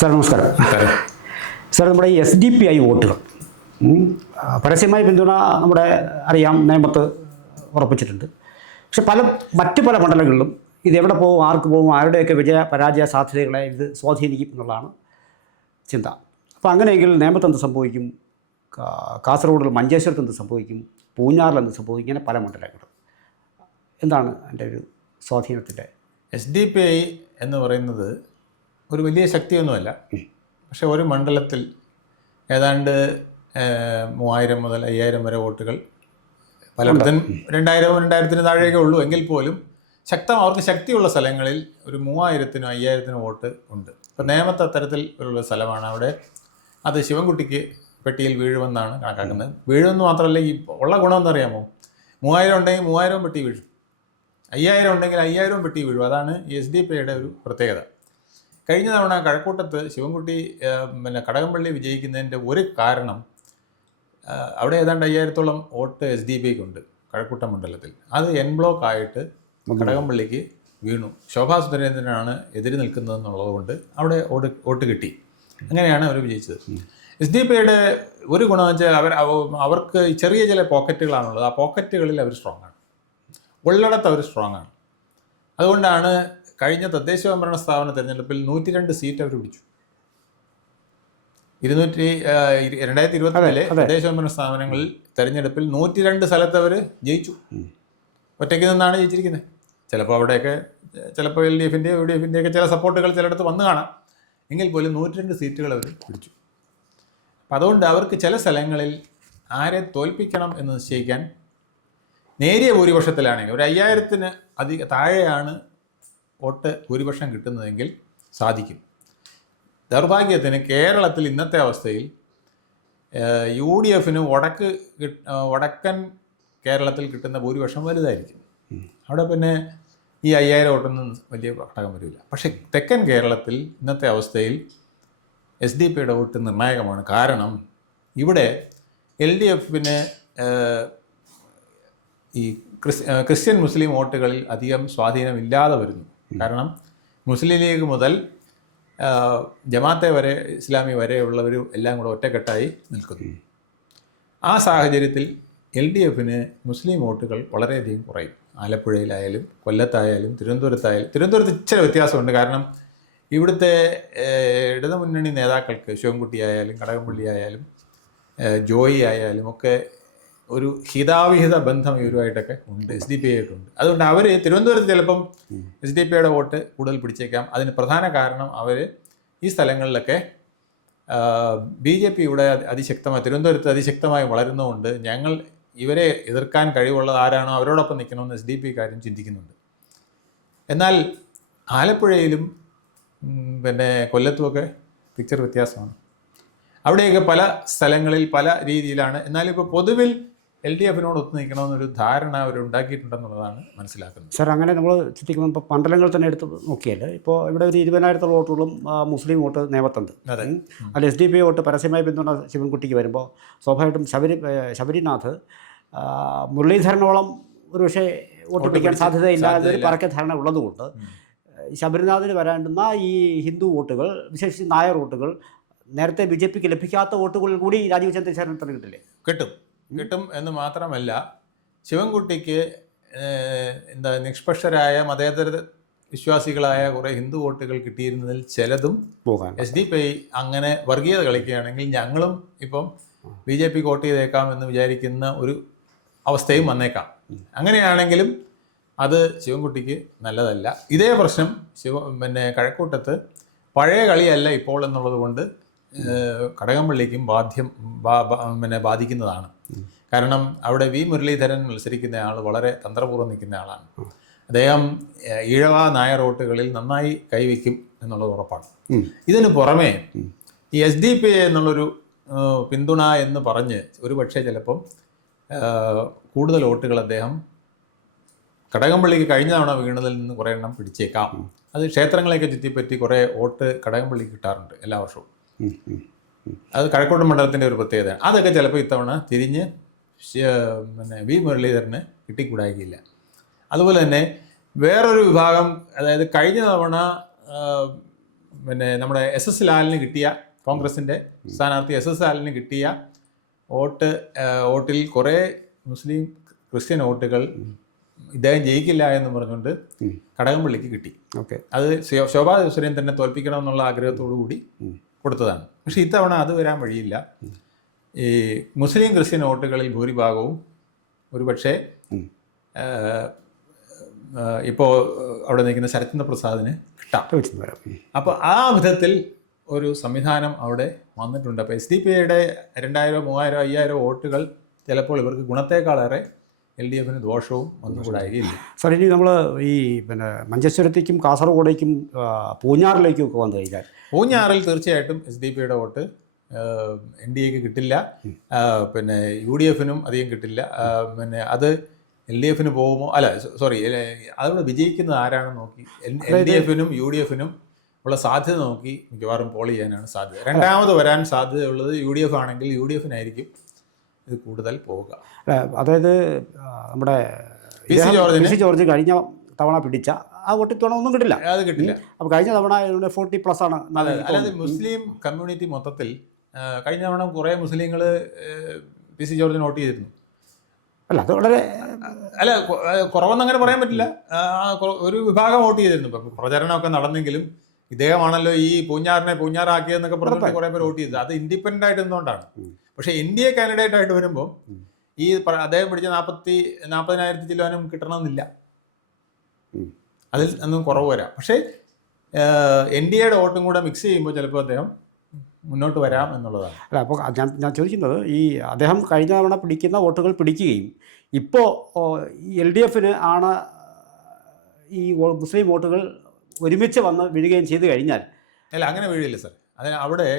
Sir നമസ്കാരം. Sir, നമ്മുടെ ഈ SDPI വോട്ടുകൾ പരസ്യമായ പിന്തുണ നമ്മുടെ അറിയാം, നേമത്ത് ഉറപ്പിച്ചിട്ടുണ്ട്. പക്ഷെ മറ്റ് പല മണ്ഡലങ്ങളിലും ഇത് എവിടെ പോകും, ആർക്ക് പോകും, ആരുടെയൊക്കെ വിജയ പരാജയ സാധ്യതകളെ ഇത് സ്വാധീനിക്കും എന്നുള്ളതാണ് ചിന്ത. അപ്പോൾ അങ്ങനെയെങ്കിൽ നേമത്ത് എന്ത് സംഭവിക്കും, കാസർഗോഡിൽ മഞ്ചേശ്വരത്ത് എന്ത് സംഭവിക്കും, പൂഞ്ഞാറിൽ എന്ത് സംഭവിക്കും, ഇങ്ങനെ പല മണ്ഡലങ്ങളും എന്താണ് എൻ്റെ ഒരു സ്വാധീനത്തിൻ്റെ? SDPI എന്ന് പറയുന്നത് ഒരു വലിയ ശക്തിയൊന്നുമല്ല. പക്ഷേ ഒരു മണ്ഡലത്തിൽ ഏതാണ്ട് 3000 മുതൽ 5000 വരെ വോട്ടുകൾ, പലയിടത്തും 2000-2000 താഴെയൊക്കെ ഉള്ളൂ. എങ്കിൽ പോലും അവർക്ക് ശക്തിയുള്ള സ്ഥലങ്ങളിൽ ഒരു 3000-5000 വോട്ട് ഉണ്ട്. ഇപ്പോൾ നേമത്ത് അത്തരത്തിൽ ഉള്ള സ്ഥലമാണ്. അവിടെ അത് ശിവൻകുട്ടിക്ക് പെട്ടിയിൽ വീഴുമെന്നാണ് കണക്കാക്കുന്നത്. വീഴുമെന്ന് മാത്രമല്ല, ഈ ഉള്ള ഗുണമെന്നറിയാമോ, 3000 ഉണ്ടെങ്കിൽ 3000 പെട്ടി വീഴും, 5000 ഉണ്ടെങ്കിൽ 5000 പെട്ടി വീഴും. അതാണ് ഈ SDPIയുടെ ഒരു പ്രത്യേകത. കഴിഞ്ഞ തവണ കഴക്കൂട്ടത്ത് ശിവൻകുട്ടി കടകംപള്ളി വിജയിക്കുന്നതിൻ്റെ ഒരു കാരണം, അവിടെ ഏതാണ്ട് 5000-ഓളം വോട്ട് SDPIക്ക് ഉണ്ട് കഴക്കൂട്ടം മണ്ഡലത്തിൽ. അത് എൻ ബ്ലോക്ക് ആയിട്ട് കടകംപള്ളിക്ക് വീണു. ശോഭാ സുരേന്ദ്രനാണ് എതിര് നിൽക്കുന്നതെന്നുള്ളത് കൊണ്ട് അവിടെ വോട്ട് കിട്ടി. അങ്ങനെയാണ് അവർ വിജയിച്ചത്. SDPIയുടെ ഒരു ഗുണമെന്ന് വെച്ചാൽ അവർക്ക് ചെറിയ ചില പോക്കറ്റുകളാണുള്ളത്. ആ പോക്കറ്റുകളിൽ അവർ സ്ട്രോങ് ആണ്, ഉള്ളിടത്ത് അവർ സ്ട്രോങ് ആണ്. അതുകൊണ്ടാണ് കഴിഞ്ഞ തദ്ദേശ ഭരണ സ്ഥാപന തിരഞ്ഞെടുപ്പിൽ 102 സീറ്റ് അവർ പിടിച്ചു. 2020 തദ്ദേശ ഭരണ സ്ഥാപനങ്ങളിൽ തെരഞ്ഞെടുപ്പിൽ 102 സ്ഥലത്ത് അവർ ജയിച്ചു. ഒറ്റയ്ക്ക് നിന്നാണ് ജയിച്ചിരിക്കുന്നത്. ചിലപ്പോൾ അവിടെയൊക്കെ ചിലപ്പോൾ LDFിൻ്റെയോ UDFിൻ്റെയൊക്കെ ചില സപ്പോർട്ടുകൾ ചിലയിടത്ത് വന്നു കാണാം. എങ്കിൽ പോലും 102 സീറ്റുകൾ അവർ പിടിച്ചു. അപ്പം അതുകൊണ്ട് അവർക്ക് ചില സ്ഥലങ്ങളിൽ ആരെ തോൽപ്പിക്കണം എന്ന് നിശ്ചയിക്കാൻ നേരിയ ഭൂരിപക്ഷത്തിലാണെങ്കിൽ, ഒരു 5000 താഴെയാണ് വോട്ട് ഭൂരിപക്ഷം കിട്ടുന്നതെങ്കിൽ സാധിക്കും. ദൗർഭാഗ്യത്തിന് കേരളത്തിൽ ഇന്നത്തെ അവസ്ഥയിൽ UDFന് വടക്കൻ കേരളത്തിൽ കിട്ടുന്ന ഭൂരിപക്ഷം വലുതായിരിക്കും. അവിടെ പിന്നെ ഈ 5000 വോട്ടൊന്നും വലിയ ഘടകം വരില്ല. പക്ഷേ തെക്കൻ കേരളത്തിൽ ഇന്നത്തെ അവസ്ഥയിൽ SDPIയുടെ വോട്ട് നിർണായകമാണ്. കാരണം ഇവിടെ LDFന് ഈ ക്രിസ്ത്യൻ മുസ്ലിം വോട്ടുകളിൽ അധികം സ്വാധീനമില്ലാതെ വരുന്നു. കാരണം മുസ്ലിം ലീഗ് മുതൽ ജമാഅത്തെ വരെ, ഇസ്ലാമി വരെയുള്ളവർ എല്ലാം കൂടെ ഒറ്റക്കെട്ടായി നിൽക്കുന്നു. ആ സാഹചര്യത്തിൽ LDFന് മുസ്ലിം വോട്ടുകൾ വളരെയധികം കുറയും. ആലപ്പുഴയിലായാലും കൊല്ലത്തായാലും തിരുവനന്തപുരത്ത് ഇച്ചിരി വ്യത്യാസമുണ്ട്. കാരണം ഇവിടുത്തെ ഇടതുമുന്നണി നേതാക്കൾക്ക് ശിവൻകുട്ടി ആയാലും കടകംപള്ളി ആയാലും ജോയി ആയാലും ഒക്കെ ഒരു ഹിതാവിഹിത ബന്ധം ഇവരുമായിട്ടൊക്കെ ഉണ്ട്, SDPI ആയിട്ടുണ്ട്. അതുകൊണ്ട് അവർ തിരുവനന്തപുരത്ത് ചിലപ്പം SDPIയുടെ വോട്ട് കൂടുതൽ പിടിച്ചേക്കാം. അതിന് പ്രധാന കാരണം അവർ ഈ സ്ഥലങ്ങളിലൊക്കെ BJP ഇവിടെ തിരുവനന്തപുരത്ത് അതിശക്തമായി വളരുന്നതുകൊണ്ട് ഞങ്ങൾ ഇവരെ എതിർക്കാൻ കഴിവുള്ളത് ആരാണോ അവരോടൊപ്പം നിൽക്കണമെന്ന് SDPIക്കാരും ചിന്തിക്കുന്നുണ്ട്. എന്നാൽ ആലപ്പുഴയിലും പിന്നെ കൊല്ലത്തുമൊക്കെ പിക്ചർ വ്യത്യാസമാണ്. അവിടെയൊക്കെ പല സ്ഥലങ്ങളിൽ പല രീതിയിലാണ്. എന്നാലിപ്പോൾ പൊതുവിൽ LDFനോട് ഒത്തു നിൽക്കണമെന്നൊരു ധാരണ അവർ ഉണ്ടാക്കിയിട്ടുണ്ടെന്നുള്ളതാണ് മനസ്സിലാക്കുന്നത്. സാർ, അങ്ങനെ നമ്മൾ ചിന്തിക്കുമ്പോൾ ഇപ്പോൾ മണ്ഡലങ്ങൾ തന്നെ എടുത്ത് നോക്കിയാൽ ഇപ്പോൾ ഇവിടെ ഒരു 20,000 വോട്ടുകളും മുസ്ലിം വോട്ട് നേമത്തുണ്ട്. അതിൽ SDPI വോട്ട് പരസ്യമായി പിന്തുണ ശിവൻകുട്ടിക്ക് വരുമ്പോൾ സ്വാഭാവികമായിട്ടും ശബരിനാഥ് മുരളീധരനോളം ഒരു പക്ഷേ വോട്ട് പിടിക്കാൻ സാധ്യതയില്ല എന്നൊരു പറക്കെ ധാരണ ഉള്ളതുകൊണ്ട് ശബരിനാഥിന് വരാണ്ടുന്ന ഈ ഹിന്ദു വോട്ടുകൾ, വിശേഷിച്ച് നായർ വോട്ടുകൾ, നേരത്തെ BJPക്ക് ലഭിക്കാത്ത വോട്ടുകളിൽ കൂടി രാജീവ് ചന്ദ്രശേഖരന് കിട്ടില്ലേ? കിട്ടും എന്ന് മാത്രമല്ല, ശിവൻകുട്ടിക്ക് നിഷ്പക്ഷരായ മതേതര വിശ്വാസികളായ കുറേ ഹിന്ദു വോട്ടുകൾ കിട്ടിയിരുന്നതിൽ ചിലതും പോകാൻ SDPI അങ്ങനെ വർഗീയത കളിക്കുകയാണെങ്കിൽ ഞങ്ങളും ഇപ്പം BJPക്ക് വോട്ട് ചെയ്തേക്കാം എന്ന് വിചാരിക്കുന്ന ഒരു അവസ്ഥയും വന്നേക്കാം. അങ്ങനെയാണെങ്കിലും അത് ശിവൻകുട്ടിക്ക് നല്ലതല്ല. ഇതേ പ്രശ്നം കഴക്കൂട്ടത്ത് പഴയ കളിയല്ല ഇപ്പോൾ എന്നുള്ളത് കൊണ്ട് കടകംപള്ളിക്കും ബാധിക്കുന്നതാണ്. കാരണം അവിടെ മുരളീധരൻ മത്സരിക്കുന്ന ആൾ വളരെ തന്ത്രപൂർവ്വം നിൽക്കുന്ന ആളാണ്. അദ്ദേഹം ഈഴവ നായർ വോട്ടുകളിൽ നന്നായി കൈവയ്ക്കും എന്നുള്ളത് ഉറപ്പാണ്. ഇതിന് പുറമെ ഈ SDPI എന്നുള്ളൊരു പിന്തുണ എന്ന് പറഞ്ഞ് ഒരു പക്ഷേ ചിലപ്പം കൂടുതൽ വോട്ടുകൾ അദ്ദേഹം കടകംപള്ളിക്ക് കഴിഞ്ഞ തവണ വീണതിൽ നിന്ന് കുറേ എണ്ണം പിടിച്ചേക്കാം. അത് ക്ഷേത്രങ്ങളെയൊക്കെ ചുറ്റിപ്പറ്റി കുറേ വോട്ട് കടകംപള്ളിക്ക് കിട്ടാറുണ്ട് എല്ലാ വർഷവും. അത് കഴക്കൂട്ടം മണ്ഡലത്തിൻ്റെ ഒരു പ്രത്യേകതയാണ്. അതൊക്കെ ചിലപ്പോൾ ഇത്തവണ തിരിഞ്ഞ് മുരളീധരന് കിട്ടിക്കൂടായില്ല. അതുപോലെ തന്നെ വേറൊരു വിഭാഗം, അതായത് കഴിഞ്ഞ തവണ പിന്നെ നമ്മുടെ SS ലാലിന് കിട്ടിയ കോൺഗ്രസിൻ്റെ സ്ഥാനാർത്ഥി SS ലാലിന് കിട്ടിയ വോട്ടിൽ കുറേ മുസ്ലിം ക്രിസ്ത്യൻ വോട്ടുകൾ ഇദ്ദേഹം ജയിക്കില്ല എന്ന് പറഞ്ഞുകൊണ്ട് കടകംപള്ളിക്ക് കിട്ടി. ഓക്കെ, അത് ശോഭാ സുരേന്ദ്രനെ തോൽപ്പിക്കണമെന്നുള്ള ആഗ്രഹത്തോടു കൂടി കൊടുത്തതാണ്. പക്ഷേ ഇത്തവണ അത് വരാൻ വഴിയില്ല. ഈ മുസ്ലിം ക്രിസ്ത്യൻ വോട്ടുകളിൽ ഭൂരിഭാഗവും ഒരുപക്ഷെ ഇപ്പോൾ അവിടെ നിൽക്കുന്ന ശരത്ചന്ദ്ര പ്രസാദിന് കിട്ടാം. അപ്പോൾ ആ വിധത്തിൽ ഒരു സംവിധാനം അവിടെ വന്നിട്ടുണ്ട്. അപ്പോൾ SDP-യുടെ 2000, 3000, 5000 വോട്ടുകൾ ചിലപ്പോൾ ഇവർക്ക് ഗുണത്തേക്കാളേറെ LDF-ന് ദോഷവും ഒന്നുകൂടായില്ല. സാർ, ഇനി നമ്മൾ ഈ പിന്നെ മഞ്ചേശ്വരത്തേക്കും കാസർഗോഡേക്കും പൂഞ്ഞാറിലേക്കും ഒക്കെ വന്നു കഴിഞ്ഞാൽ, പൂഞ്ഞാറിൽ തീർച്ചയായിട്ടും SDP-യുടെ വോട്ട് NDA-ക്ക് കിട്ടില്ല, പിന്നെ UDF-നും അധികം കിട്ടില്ല. പിന്നെ അത് LDF-ന് പോകുമോ, അല്ല സോറി, അതോടെ വിജയിക്കുന്നത് ആരാണെന്ന് നോക്കി LDF-നും UDF-നും ഉള്ള സാധ്യത നോക്കി മിക്കവാറും പോൾ ചെയ്യാനാണ് സാധ്യത. രണ്ടാമത് വരാൻ സാധ്യതയുള്ളത് UDF ആണെങ്കിൽ UDF-നായിരിക്കും ഇത് കൂടുതൽ പോവുക. അതായത് നമ്മുടെ PC ജോർജ് കഴിഞ്ഞ തവണ പിടിച്ച ആ വോട്ടിൽ തവണ ഒന്നും കിട്ടില്ല, അത് കിട്ടില്ല. അപ്പോൾ കഴിഞ്ഞ തവണ 40+ ആണ്. അല്ലാതെ മുസ്ലിം കമ്മ്യൂണിറ്റി മൊത്തത്തിൽ കഴിഞ്ഞ തവണ കുറേ മുസ്ലിങ്ങൾ PC ജോർജിന് വോട്ട് ചെയ്തിരുന്നു. അല്ല, അത് വളരെ അല്ല, കുറവെന്ന് അങ്ങനെ പറയാൻ പറ്റില്ല. ഒരു വിഭാഗം വോട്ട് ചെയ്തിരുന്നു. ഇപ്പം പ്രചരണമൊക്കെ നടന്നെങ്കിലും ഇദ്ദേഹമാണല്ലോ ഈ പൂഞ്ഞാറാക്കിയെന്നൊക്കെ പറഞ്ഞിട്ട് കുറേ പേര് വോട്ട് ചെയ്തത്. അത് ഇൻഡിപെൻഡൻ്റ് ആയിട്ട് നിന്നുകൊണ്ടാണ്. പക്ഷേ NDA കാൻഡിഡേറ്റ് ആയിട്ട് വരുമ്പോൾ ഈ അദ്ദേഹം പിടിച്ച 40,000 ചിലവനും കിട്ടണമെന്നില്ല, അതിൽ ഒന്നും കുറവ് വരാം. പക്ഷേ NDA-യുടെ വോട്ടും കൂടെ മിക്സ് ചെയ്യുമ്പോൾ ചിലപ്പോൾ അദ്ദേഹം മുന്നോട്ട് വരാം എന്നുള്ളതാണ്. അല്ല, അപ്പോൾ ഞാൻ ചോദിക്കുന്നത്, ഈ അദ്ദേഹം കഴിഞ്ഞ തവണ പിടിക്കുന്ന വോട്ടുകൾ പിടിക്കുകയും ഇപ്പോൾ LDF-ന് ആണ് ഈ മുസ്ലിം വോട്ടുകൾ ഒരുമിച്ച് വന്ന് വീഴുകയും ചെയ്തു കഴിഞ്ഞാൽ, അല്ല അങ്ങനെ വീഴില്ല സാർ. അവിടെ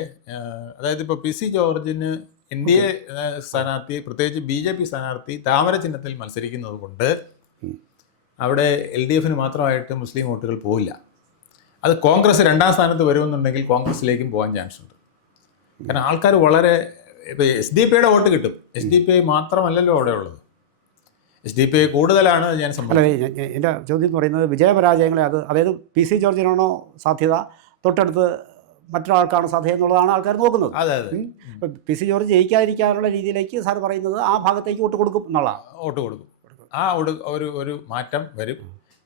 അതായത് ഇപ്പോൾ PC ജോർജിന് NDA സ്ഥാനാർത്ഥി, പ്രത്യേകിച്ച് BJP സ്ഥാനാർത്ഥി താമര ചിഹ്നത്തിൽ മത്സരിക്കുന്നത് കൊണ്ട് അവിടെ LDF-ന് മാത്രമായിട്ട് മുസ്ലിം വോട്ടുകൾ പോവില്ല. അത് കോൺഗ്രസ് 2ാം സ്ഥാനത്ത് വരുമെന്നുണ്ടെങ്കിൽ കോൺഗ്രസിലേക്കും പോകാൻ ചാൻസ് ഉണ്ട്. കാരണം ആൾക്കാർ വളരെ ഇപ്പോൾ SDP-യുടെ വോട്ട് കിട്ടും. SDP മാത്രമല്ലല്ലോ അവിടെ ഉള്ളത്, SDP കൂടുതലാണ്. ഞാൻ എൻ്റെ ചോദ്യം എന്ന് പറയുന്നത് വിജയപരാജയങ്ങളെ, അതായത് PC ജോർജിനാണോ സാധ്യത, തൊട്ടടുത്ത് മറ്റൊരാൾക്കാണ് സാധ്യത എന്നുള്ളതാണ് ആൾക്കാർ നോക്കുന്നത്. അതെ, PC ജോർജ് ജയിക്കാതിരിക്കാനുള്ള രീതിയിലേക്ക് സാർ പറയുന്നത് ആ ഭാഗത്തേക്ക് വോട്ട് കൊടുക്കും എന്നുള്ളതാണ്. വോട്ട് കൊടുക്കും. ആ ഒരു മാറ്റം വരും.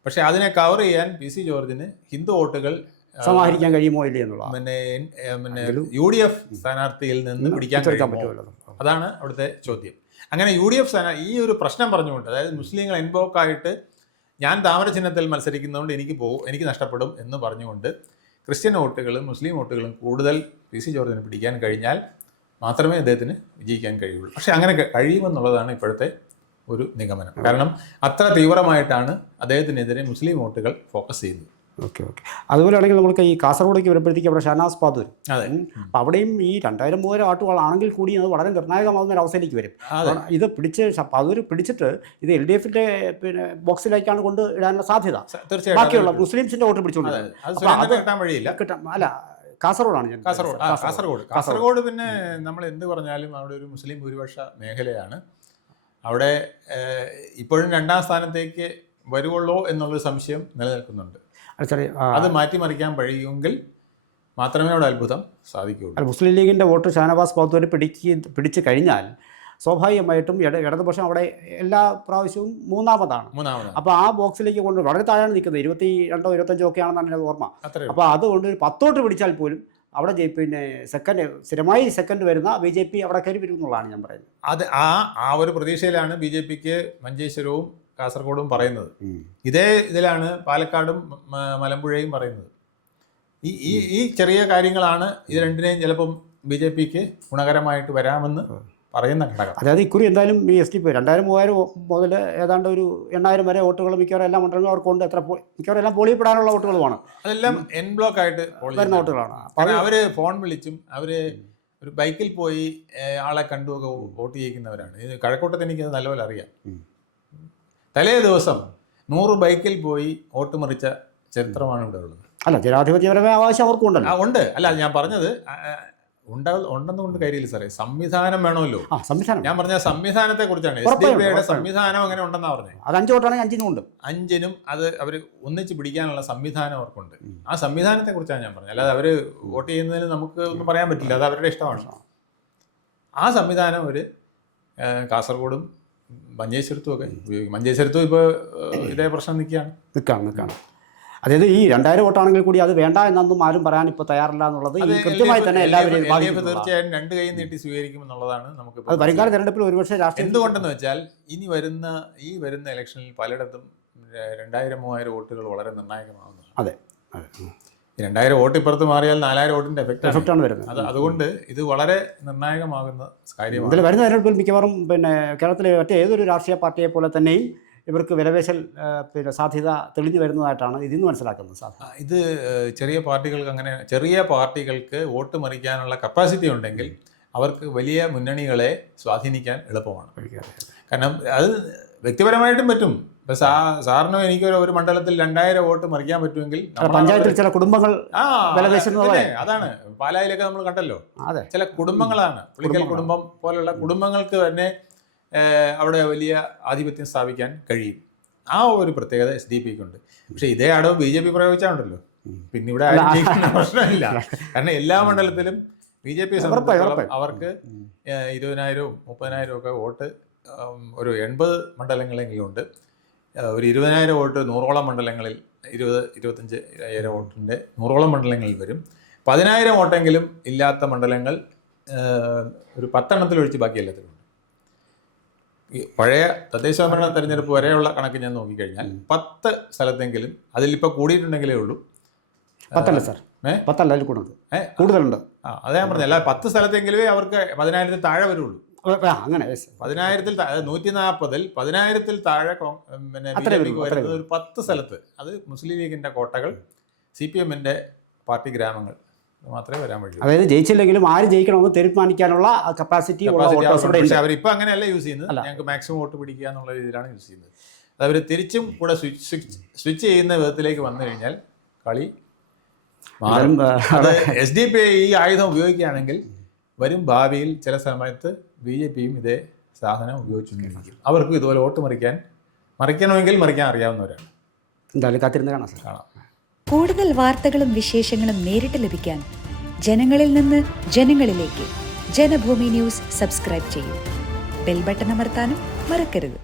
പക്ഷേ അതിനെ കവർ ചെയ്യാൻ PC ജോർജിന് ഹിന്ദു വോട്ടുകൾ സമാഹരിക്കാൻ കഴിയുമോ ഇല്ലേ എന്നുള്ളതാണ്. പിന്നെ UDF സ്ഥാനാർത്ഥിയിൽ നിന്ന് പിടിക്കാൻ പറ്റുമല്ലോ, അതാണ് അവിടുത്തെ ചോദ്യം. അങ്ങനെ UDF ഈ ഒരു പ്രശ്നം പറഞ്ഞുകൊണ്ട്, അതായത് മുസ്ലിങ്ങൾ എൻബോക്കായിട്ട് ഞാൻ താമര ചിഹ്നത്തിൽ മത്സരിക്കുന്നതുകൊണ്ട് എനിക്ക് നഷ്ടപ്പെടും എന്ന് പറഞ്ഞുകൊണ്ട് ക്രിസ്ത്യൻ വോട്ടുകളും മുസ്ലിം വോട്ടുകളും കൂടുതൽ PC ജോർജിന് പിടിക്കാൻ കഴിഞ്ഞാൽ മാത്രമേ അദ്ദേഹത്തിന് വിജയിക്കാൻ കഴിയുള്ളൂ. പക്ഷേ അങ്ങനെ കഴിയുമെന്നുള്ളതാണ് ഇപ്പോഴത്തെ ഒരു നിഗമനം. കാരണം അത്ര തീവ്രമായിട്ടാണ് അദ്ദേഹത്തിനെതിരെ മുസ്ലിം വോട്ടുകൾ ഫോക്കസ് ചെയ്യുന്നത്. ഓക്കെ. അതുപോലെയാണെങ്കിൽ നമുക്ക് ഈ കാസർഗോഡേക്ക് വരുമ്പോഴത്തേക്ക് അവിടെ ഷഹനാസ് പാദൂർ, അതെ, അപ്പോൾ അവിടെയും ഈ 2000-3000 ആട്ടുകളാണെങ്കിൽ കൂടി അത് വളരെ നിർണായകമാകുന്ന ഒരു അവസ്ഥയിലേക്ക് വരും. ഇത് പാദൂർ പിടിച്ചിട്ട് ഇത് LDF-ന്റെ പിന്നെ ബോക്സിലേക്കാണ് കൊണ്ട് ഇടാനുള്ള സാധ്യത. തീർച്ചയായിട്ടും ബാക്കിയുള്ള മുസ്ലിംസിന്റെ വോട്ട് പിടിച്ചുകൊണ്ട് കിട്ടാൻ അല്ല, കാസർഗോഡാണ് ഞാൻ കാസർഗോഡ് പിന്നെ നമ്മൾ എന്ത് പറഞ്ഞാലും അവിടെ ഒരു മുസ്ലിം ഭൂരിപക്ഷ മേഖലയാണ്. അവിടെ ഇപ്പോഴും 2ാം സ്ഥാനത്തേക്ക് വരുവുള്ളൂ എന്നുള്ളൊരു സംശയം നിലനിൽക്കുന്നുണ്ട്. അത് മാറ്റിമറിക്കാൻ കഴിയുമെങ്കിൽ മാത്രമേ അവിടെ അത്ഭുതം സാധിക്കുകയുള്ളൂ. മുസ്ലിം ലീഗിൻ്റെ വോട്ട് ഷഹനവാസ് പാത്തൂർ പിടിച്ചു കഴിഞ്ഞാൽ സ്വാഭാവികമായിട്ടും ഇടതുപക്ഷം അവിടെ എല്ലാ പ്രാവശ്യവും മൂന്നാമതാണ്. അപ്പോൾ ആ ബോക്സിലേക്ക് കൊണ്ട് വളരെ താഴെയാണ് നിൽക്കുന്നത്, 22, 25 ഒക്കെ ആണെന്നാണ് എൻ്റെ ഓർമ്മ. അപ്പോൾ അതുകൊണ്ട് ഒരു 10 വോട്ട് പിടിച്ചാൽ പോലും അവിടെ പിന്നെ സ്ഥിരമായി സെക്കൻഡ് വരുന്ന BJP അവിടെ കയറി വരും എന്നുള്ളതാണ് ഞാൻ പറയുന്നത്. അത് ആ ഒരു പ്രതീക്ഷയിലാണ് BJPക്ക് മഞ്ചേശ്വരവും കാസർഗോഡും പറയുന്നത്. ഇതിലാണ് പാലക്കാടും മലമ്പുഴയും പറയുന്നത്. ഈ ചെറിയ കാര്യങ്ങളാണ് ഇത് രണ്ടിനെയും ചിലപ്പം BJPക്ക് ഗുണകരമായിട്ട് വരാമെന്ന് പറയുന്ന ഘടകം. അതായത് ഇക്കുറി എന്തായാലും ഈ SDP 2000-3000 മുതൽ ഏതാണ്ട് ഒരു 8000 വരെ വോട്ടുകൾ മിക്കവാറും എല്ലാ മണ്ഡലങ്ങളും അവർക്കുണ്ട്. മിക്കവാറും എല്ലാം പോളിപ്പെടാനുള്ള വോട്ടുകളുമാണ്. അതെല്ലാം ബ്ലോക്ക് ആയിട്ട് വരുന്ന വോട്ടുകളാണ്. അവർ ഫോൺ വിളിച്ചും അവർ ഒരു ബൈക്കിൽ പോയി ആളെ കണ്ടുമൊക്കെ വോട്ട് ചെയ്യിക്കുന്നവരാണ്. ഇത് കഴക്കൂട്ടത്ത് എനിക്കത് നല്ലപോലെ അറിയാം. തലേ ദിവസം 100 ബൈക്കിൽ പോയി വോട്ട് മറിച്ച ചരിത്രമാണ് ഇവിടെ ഉള്ളത്. അല്ല, ജനാധിപത്യപരമായ അവകാശം അവർക്കും ഉണ്ടല്ലോ. ഉണ്ട്. അല്ല, ഞാൻ പറഞ്ഞത് ഉണ്ടെന്നുകൊണ്ട് കാര്യമില്ല സാറേ, സംവിധാനം വേണമല്ലോ. സംവിധാനം ഞാൻ പറഞ്ഞ സംവിധാനത്തെ കുറിച്ചാണ്. SDP സംവിധാനം അങ്ങനെ ഉണ്ടെന്നാ പറഞ്ഞത്. അത് 5 വോട്ടാണെങ്കിൽ 5-നും ഉണ്ട്. 5-നും അത് അവർ ഒന്നിച്ച് പിടിക്കാനുള്ള സംവിധാനം അവർക്കുണ്ട്. ആ സംവിധാനത്തെ കുറിച്ചാണ് ഞാൻ പറഞ്ഞത്. അല്ലാതെ അവർ വോട്ട് ചെയ്യുന്നതിന് നമുക്ക് ഒന്നും പറയാൻ പറ്റില്ല, അത് അവരുടെ ഇഷ്ടമാണ്. ആ സംവിധാനം അവർ കാസർഗോഡും മഞ്ചേശ്വരത്തും ഒക്കെ ഉപയോഗിക്കും. മഞ്ചേശ്വരത്തും ഇപ്പോൾ ഇതേ പ്രശ്നം നിൽക്കുകയാണ്. അതായത് ഈ 2000 വോട്ടാണെങ്കിൽ കൂടി അത് വേണ്ട എന്നൊന്നും ആരും പറയാൻ ഇപ്പോൾ തയ്യാറില്ല എന്നുള്ളത് ഈ കൃത്യമായി തന്നെ എല്ലാവരും തീർച്ചയായും 2 കൈ നീട്ടി സ്വീകരിക്കുമെന്നുള്ളതാണ് നമുക്ക്. അത് വരുംകാല തെരഞ്ഞെടുപ്പിൽ ഒരുപക്ഷെ രാഷ്ട്രീയം എന്തുകൊണ്ടെന്ന് വെച്ചാൽ ഇനി വരുന്ന ഇലക്ഷനിൽ പലയിടത്തും 2000-3000 വോട്ടുകൾ വളരെ നിർണായകമാകുന്നു. അതെ, 2000 വോട്ട് ഇപ്പുറത്ത് മാറിയാൽ 4000 വോട്ടിന്റെ എഫക്റ്റാണ് വരുന്നത്. അതുകൊണ്ട് ഇത് വളരെ നിർണായകമാകുന്ന കാര്യമാണ്. ഇതിൽ വരുന്ന തെരഞ്ഞെടുപ്പിൽ മിക്കവാറും കേരളത്തിലെ മറ്റേതൊരു രാഷ്ട്രീയ പാർട്ടിയെ പോലെ തന്നെയും ഇവർക്ക് വിലപേശൽ സാധ്യത തെളിഞ്ഞു വരുന്നതായിട്ടാണ് ഇതിന്ന് മനസ്സിലാക്കുന്നത്. സാധാരണ ഇത് ചെറിയ പാർട്ടികൾക്ക് വോട്ട് മറിക്കാനുള്ള കപ്പാസിറ്റി ഉണ്ടെങ്കിൽ അവർക്ക് വലിയ മുന്നണികളെ സ്വാധീനിക്കാൻ എളുപ്പമാണ്. കാരണം അത് വ്യക്തിപരമായിട്ടും പറ്റും. ഇപ്പം സാറിനും എനിക്ക് ഒരു മണ്ഡലത്തിൽ 2000 വോട്ട് മറിക്കാൻ പറ്റുമെങ്കിൽ പഞ്ചായത്തിൽ ചില കുടുംബങ്ങൾ അതാണ് പാലായിലൊക്കെ നമ്മൾ കണ്ടല്ലോ. ചില കുടുംബങ്ങളാണ്, പുളിക്കൽ കുടുംബം പോലുള്ള കുടുംബങ്ങൾക്ക് തന്നെ അവിടെ വലിയ ആധിപത്യം സ്ഥാപിക്കാൻ കഴിയും. ആ ഒരു പ്രത്യേകത SDP ഉണ്ട്. പക്ഷെ ഇതേ അടവ് BJP പ്രയോഗിച്ചാണല്ലോ, പിന്നെ ഇവിടെ പ്രശ്നമില്ല. കാരണം എല്ലാ മണ്ഡലത്തിലും BJP സംബന്ധിച്ചിടത്തോളം അവർക്ക് 20,000-വും 30,000-വും ഒക്കെ വോട്ട് ഒരു 80 മണ്ഡലങ്ങളെങ്കിലും ഉണ്ട്. ഒരു 20,000 വോട്ട് 100ഓളം മണ്ഡലങ്ങളിൽ, 20-25,000 വോട്ടിൻ്റെ 100ഓളം മണ്ഡലങ്ങളിൽ വരും. 10,000 വോട്ടെങ്കിലും ഇല്ലാത്ത മണ്ഡലങ്ങൾ ഒരു 10 എണ്ണത്തിൽ ഒഴിച്ച് ബാക്കി എല്ലാത്തിലും. പഴയ തദ്ദേശഭരണ തെരഞ്ഞെടുപ്പ് വരെയുള്ള കണക്ക് ഞാൻ നോക്കിക്കഴിഞ്ഞാൽ 10 സ്ഥലത്തെങ്കിലും, അതിലിപ്പോൾ കൂടിയിട്ടുണ്ടെങ്കിലേ ഉള്ളൂ. 10 സാർ, 10 കൂടുതലുണ്ട്. അതേ ഞാൻ പറഞ്ഞത്, അല്ല 10 സ്ഥലത്തെങ്കിലേ അവർക്ക് 10,000-ൽ താഴെ വരുള്ളൂ. അങ്ങനെ 10,000-ൽ 140-ൽ 10,000-ൽ താഴെ പിന്നെ BJPക്ക് വരുന്നത് ഒരു 10 സ്ഥലത്ത്. അത് മുസ്ലിം ലീഗിൻ്റെ കോട്ടകൾ, CPM-ൻ്റെ പാർട്ടി ഗ്രാമങ്ങൾ മാത്രമേ വരാൻ പറ്റൂ. അതായത് ജയിച്ചില്ലെങ്കിലും ആര് ജയിക്കണമെന്ന് തീരുമാനിക്കാനുള്ള കപ്പാസിറ്റി അവരിപ്പോൾ അങ്ങനെയല്ല യൂസ് ചെയ്യുന്നത്. ഞങ്ങൾക്ക് മാക്സിമം വോട്ട് പിടിക്കുക എന്നുള്ള രീതിയിലാണ് യൂസ് ചെയ്യുന്നത്. അത് അവർ തിരിച്ചും കൂടെ സ്വിച്ച് ചെയ്യുന്ന വിധത്തിലേക്ക് വന്നു കഴിഞ്ഞാൽ കളി മാറും. അത് SDP ഈ ആയുധം ഉപയോഗിക്കുകയാണെങ്കിൽ വരും ഭാവിയിൽ ചില സമയത്ത് BJPയും ഇതേ സാധനം ഉപയോഗിച്ചുകൊണ്ടിരിക്കും. അവർക്കും ഇതുപോലെ വോട്ട് മറിക്കണമെങ്കിൽ മറിക്കാൻ അറിയാവുന്നവരാണ്. എന്തായാലും കാത്തിരുന്ന് കാണാം. കൂടുതൽ വാർത്തകളും വിശേഷങ്ങളും നേരിട്ട് ലഭിക്കാൻ ജനങ്ങളിൽ നിന്ന് ജനങ്ങളിലേക്ക് ജനഭൂമി ന്യൂസ് സബ്സ്ക്രൈബ് ചെയ്യൂ. ബെൽ ബട്ടൺ അമർത്താനും മറക്കരുത്.